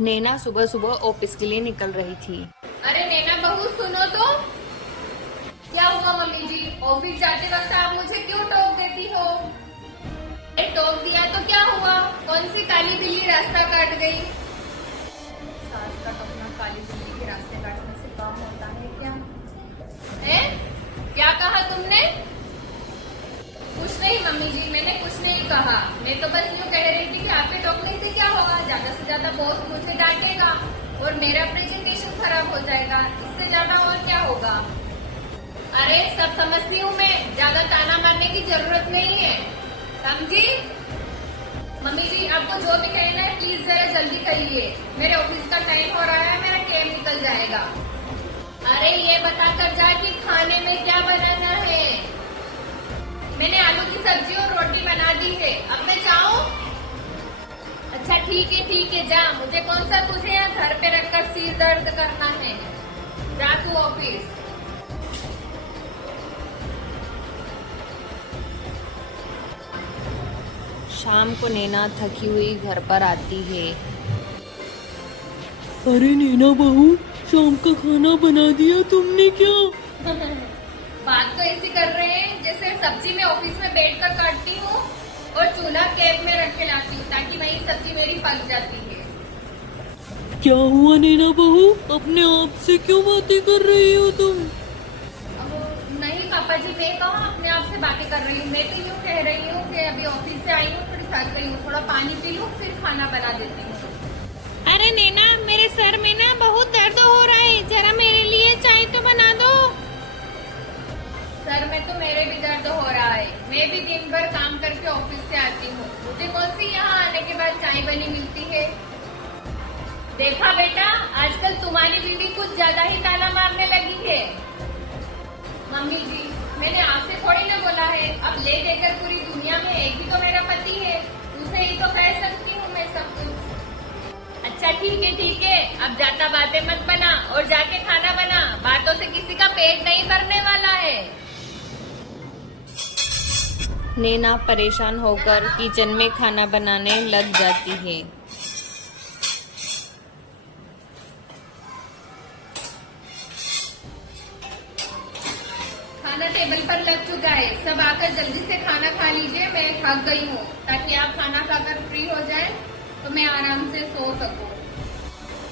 नैना सुबह सुबह ऑफिस के लिए निकल रही थी। अरे नैना बहू सुनो तो। क्या हुआ मम्मी जी? ऑफिस जाते वक्त आप मुझे क्यों टोक देती हो? अरे टोक दिया तो क्या हुआ? कौन सी काली बिल्ली रास्ता काट गई? सास का तो अपना काली बिल्ली के रास्ते काटने से काम होता है क्या? क्या कहा तुमने? कुछ नहीं मम्मी जी, मैंने कुछ नहीं कहा। मैं तो बस यूँ कह रही थी कि आप पे टोकने से क्या होगा, ज्यादा से ज्यादा बॉस मुझे डांटेगा और मेरा प्रेजेंटेशन खराब हो जाएगा, इससे ज्यादा और क्या होगा? अरे सब समझती हूँ मैं, ज्यादा ताना मारने की जरूरत नहीं है, समझी? मम्मी जी आपको जो भी कहना है प्लीज जरा जल्दी करिए, मेरे ऑफिस का टाइम हो रहा है, मेरा कैब निकल जाएगा। अरे ये बताकर जा कि खाने में क्या बनाना है। मैंने आलू की सब्जी और रोटी बना दी है, अब मैं जाऊँ? अच्छा ठीक है जा, मुझे कौन सा तुझे यहाँ घर पे रखकर सिर दर्द करना है, जा तू ऑफिस। शाम को नैना थकी हुई घर पर आती है। अरे नैना बहू, शाम का खाना बना दिया तुमने क्या? बात तो ऐसी कर रहे हैं जैसे सब्जी मैं ऑफिस में बैठकर काटती हूँ और चूल्हा कैब में रख के लाती हूँ ताकि वही सब्जी मेरी पक जाती है। क्या हुआ नैना बहू, अपने आप से क्यों बातें कर रही हो तुम? नहीं पापा जी, मैं कहाँ अपने आप से बातें कर रही हूँ, मैं तो यूँ कह रही हूँ कि अभी ऑफिस से आई हूँ, थोड़ी थक गई हूँ, थोड़ा पानी पी लूँ फिर खाना बना देती हूँ। अरे नैना, मेरे सर में ना बहुत दर्द हो रहा है, जरा मेरे लिए चाय तो बना दो। सर में तो मेरे भी दर्द हो रहा है, मैं भी दिन भर काम करके ऑफिस से आती हूँ, मुझे कौन सी यहाँ आने के बाद चाय बनी मिलती है। देखा बेटा, आजकल तुम्हारी बीवी कुछ ज्यादा ही ताना मारने लगी है। मम्मी जी मैंने आपसे थोड़ी ना बोला है, अब ले देकर पूरी दुनिया में एक ही तो मेरा पति है, उसे ही तो कह सकती हूँ मैं सब कुछ। अच्छा ठीक है, अब जाता बातें मत बना और जाके खाना बना, बातों से किसी का पेट नहीं भरने वाला है। नैना परेशान होकर किचन में खाना बनाने लग जाती है। खाना टेबल पर लग चुका है, सब आकर जल्दी से खाना खा लीजिए, मैं थक गई हूँ, ताकि आप खाना खाकर फ्री हो जाए तो मैं आराम से सो सकूँ।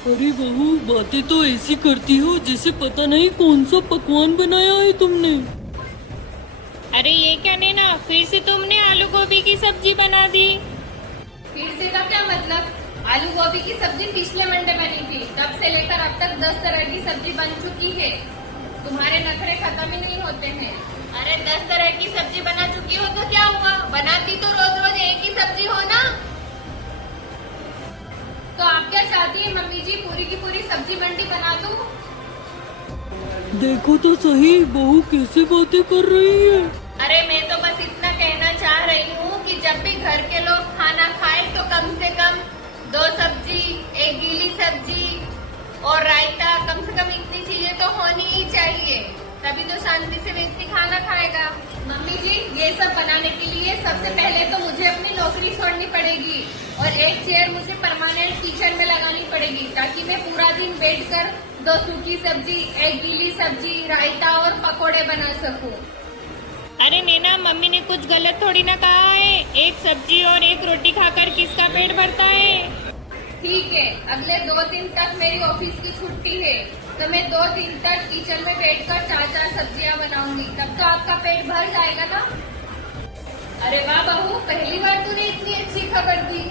अरे बहू, बातें तो ऐसी करती हो जैसे पता नहीं कौन सा पकवान बनाया है तुमने। अरे ये क्या नैना, फिर से तुमने आलू गोभी की सब्जी बना दी। फिर से का क्या मतलब? आलू गोभी की सब्जी पिछले मंडे बनी थी, तब से लेकर अब तक 10 तरह की सब्जी बन चुकी है, तुम्हारे नखरे खत्म ही नहीं होते हैं। अरे 10 तरह की सब्जी बना चुकी हो तो क्या हुआ, बनाती तो रोज रोज एक ही सब्जी हो ना। तो आप क्या चाहती है मम्मी जी, पूरी की पूरी सब्जी मंडी बना दूं? देखो तो सही, बहू कैसे बातें कर रही है। अरे मैं तो बस इतना कहना चाह रही हूँ कि जब भी घर के लोग खाना खाएं तो कम से कम 2 सब्जी, 1 गीली सब्जी और रायता, कम से कम इतनी चीजें तो होनी ही चाहिए, तभी तो शांति से व्यक्ति खाना खाएगा। मम्मी जी ये सब बनाने के लिए सबसे पहले तो मुझे अपनी नौकरी छोड़नी पड़ेगी और एक चेयर मुझे परमानेंट किचन में लगानी पड़ेगी, ताकि मैं पूरा दिन बैठकर 2 सूखी सब्जी, 1 गीली सब्जी, रायता और पकोड़े बना सकूं। अरे नैना, मम्मी ने कुछ गलत थोड़ी ना कहा है, एक सब्जी और एक रोटी खाकर किसका पेट भरता है। ठीक है, अगले 2 दिन तक मेरी ऑफिस की छुट्टी है, तो मैं 2 दिन तक किचन में बैठकर 4-4 सब्जियां बनाऊंगी, तब तो आपका पेट भर जाएगा ना। अरे वाह बहू, पहली बार तूने इतनी अच्छी खबर दी।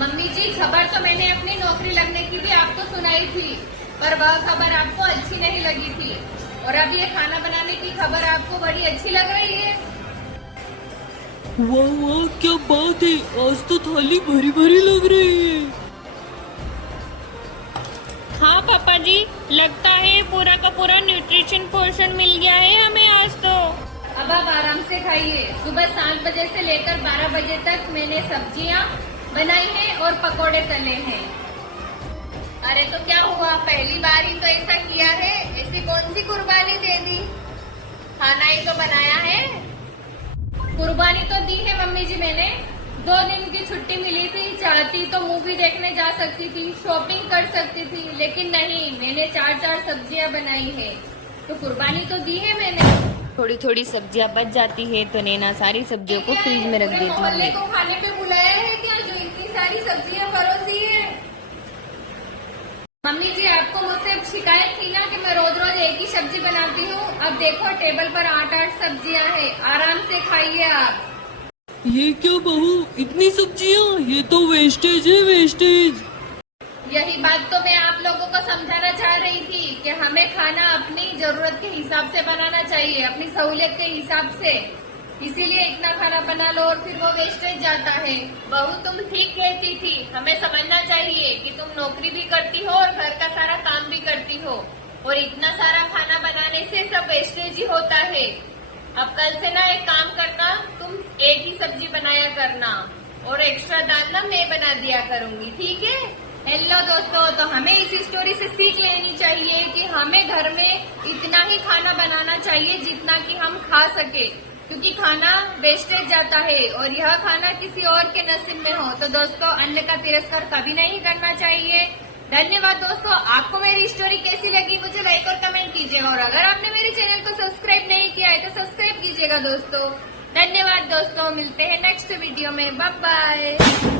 मम्मी जी खबर तो मैंने अपनी नौकरी लगने की भी आपको सुनाई थी, पर वह खबर आपको अच्छी नहीं लगी थी, और अब ये खाना बनाने की खबर आपको बड़ी अच्छी लग रही है। वाह वाह, क्या बात है, आज तो थाली भरी भरी लग रही है। हाँ पापा जी, लगता है पूरा का पूरा न्यूट्रिशन पोर्शन मिल गया है हमें आज तो। अब आप आराम से खाइए, सुबह 7 बजे से लेकर 12 बजे तक मैंने सब्जियां बनाई हैं और पकोड़े तले हैं। अरे तो क्या हुआ, पहली बार ही तो ऐसा किया है, ऐसी कौन सी कुर्बानी दे दी, खाना ही तो बनाया है। कुर्बानी तो दी है मम्मी जी मैंने, 2 दिन की छुट्टी मिली थी, चाहती तो मूवी देखने जा सकती थी, शॉपिंग कर सकती थी, लेकिन नहीं, मैंने 4 सब्जियां बनाई है। तो कुर्बानी तो दी है मैंने। थोड़ी थोड़ी सब्जियां बच जाती है तो नैना सारी सब्जियों को फ्रिज में रख पूरे देती मोहल्ले है। को खाने पे बुलाया है क्या, जो इतनी सारी सब्जियां परोसी है? मम्मी जी, आपको मुझसे शिकायत थी ना कि मैं रोज रोज एक ही सब्जी बनाती हूँ। अब देखो टेबल पर 8 सब्जियां हैं, आराम से खाइए आप। ये क्या बहू, इतनी सब्जियां? ये तो वेस्टेज है, वेस्टेज। यही बात तो मैं आप लोगों को समझाना चाह रही थी कि हमें खाना अपनी जरूरत के हिसाब से बनाना चाहिए, अपनी सहूलियत के हिसाब से। इसीलिए इतना खाना बना लो और फिर वो वेस्टेज जाता है। बहू तुम ठीक कहती थी, हमें समझना चाहिए कि तुम नौकरी भी करती हो और घर का सारा काम भी करती हो, और इतना सारा खाना बनाने से सब वेस्टेज ही होता है। अब कल से ना एक काम करना, तुम एक ही सब्जी बनाया करना और एक्स्ट्रा दाल ना मैं बना दिया करूंगी, ठीक है? हेलो दोस्तों, तो हमें इस स्टोरी से सीख लेनी चाहिए कि हमें घर में इतना ही खाना बनाना चाहिए जितना कि हम खा सके, क्योंकि खाना वेस्टेज जाता है और यह खाना किसी और के नसीब में हो। तो दोस्तों, अन्न का तिरस्कार कभी नहीं करना चाहिए। धन्यवाद दोस्तों। आपको मेरी स्टोरी कैसी लगी मुझे लाइक और कमेंट कीजिएगा, और अगर आपने मेरे चैनल को सब्सक्राइब नहीं किया है तो सब्सक्राइब कीजिएगा दोस्तों। धन्यवाद दोस्तों, मिलते हैं नेक्स्ट वीडियो में। Bye bye.